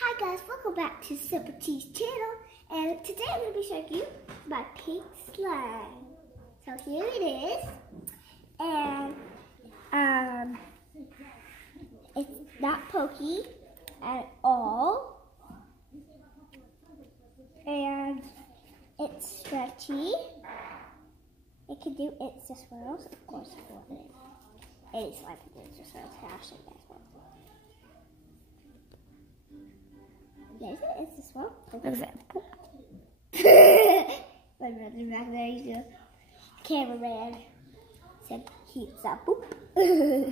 Hi guys, welcome back to Simple T's channel, and today I'm going to be showing you my pink slime. So here it is, and it's not pokey at all, and it's stretchy. It can do its swirls, of course, for it. Any slime can do its swirls. I'll show you guys one. Yes, it's this one. Look at that. My brother back there, he's a cameraman. Said he's a poop. I'm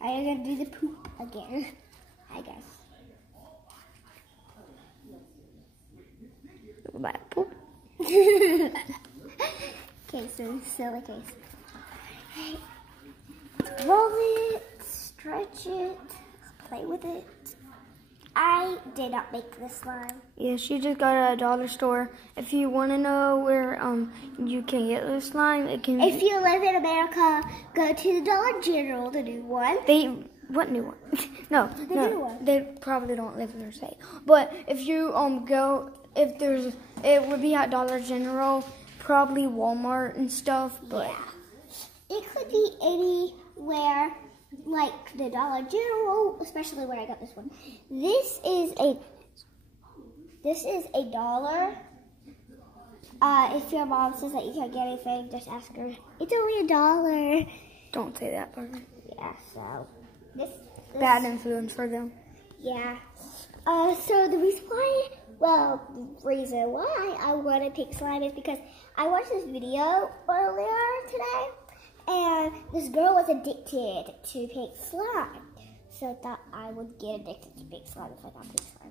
gonna do the poop again, I guess. Look at my poop. Okay, so silly case. Roll it, stretch it, play with it. I did not make this slime. Yeah, she just got it at a dollar store. If you want to know where you can get this slime, it can. If you live in America, go to the Dollar General, the new one. What new one? No, the new one. They probably don't live in their state. But if you go, it would be at Dollar General, probably Walmart and stuff. But yeah, it could be anywhere. Like the Dollar General, especially where I got this one. This is $1. If your mom says that you can't get anything, just ask her. It's only $1. Don't say that, Parker. Yeah. So this bad influence for them. Yeah. So the reason why I wanted pink slime is because I watched this video earlier today. And this girl was addicted to pink slime. So I thought I would get addicted to pink slime if I got pink slime.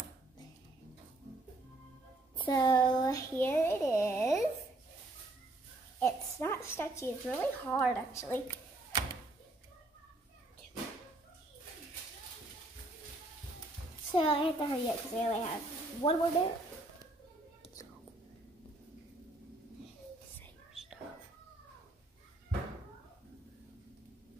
So here it is. It's not stretchy, it's really hard actually. So I have to hurry up because I only have one more minute.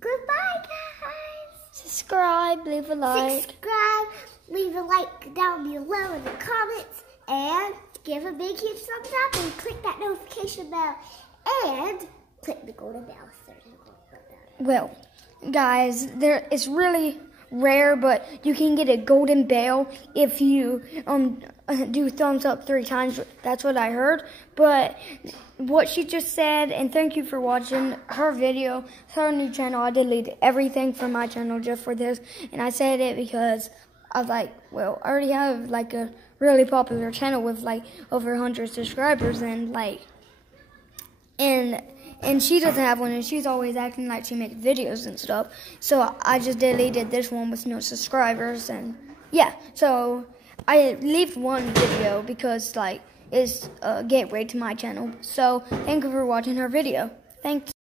Goodbye, guys. Subscribe, leave a like. Subscribe, leave a like down below in the comments, and give a big huge thumbs up and click that notification bell and click the golden bell. Well, guys, it's really rare, but you can get a golden bell if you do thumbs up 3 times. That's what I heard. But what she just said, and thank you for watching her video, her new channel. I deleted everything from my channel just for this, and I said it because I was like, well, I already have like a really popular channel with like over 100 subscribers, and and she doesn't have one, and she's always acting like she makes videos and stuff. So I just deleted this one with no subscribers, and yeah. So I left one video because like it's a gateway to my channel. So thank you for watching her video. Thanks.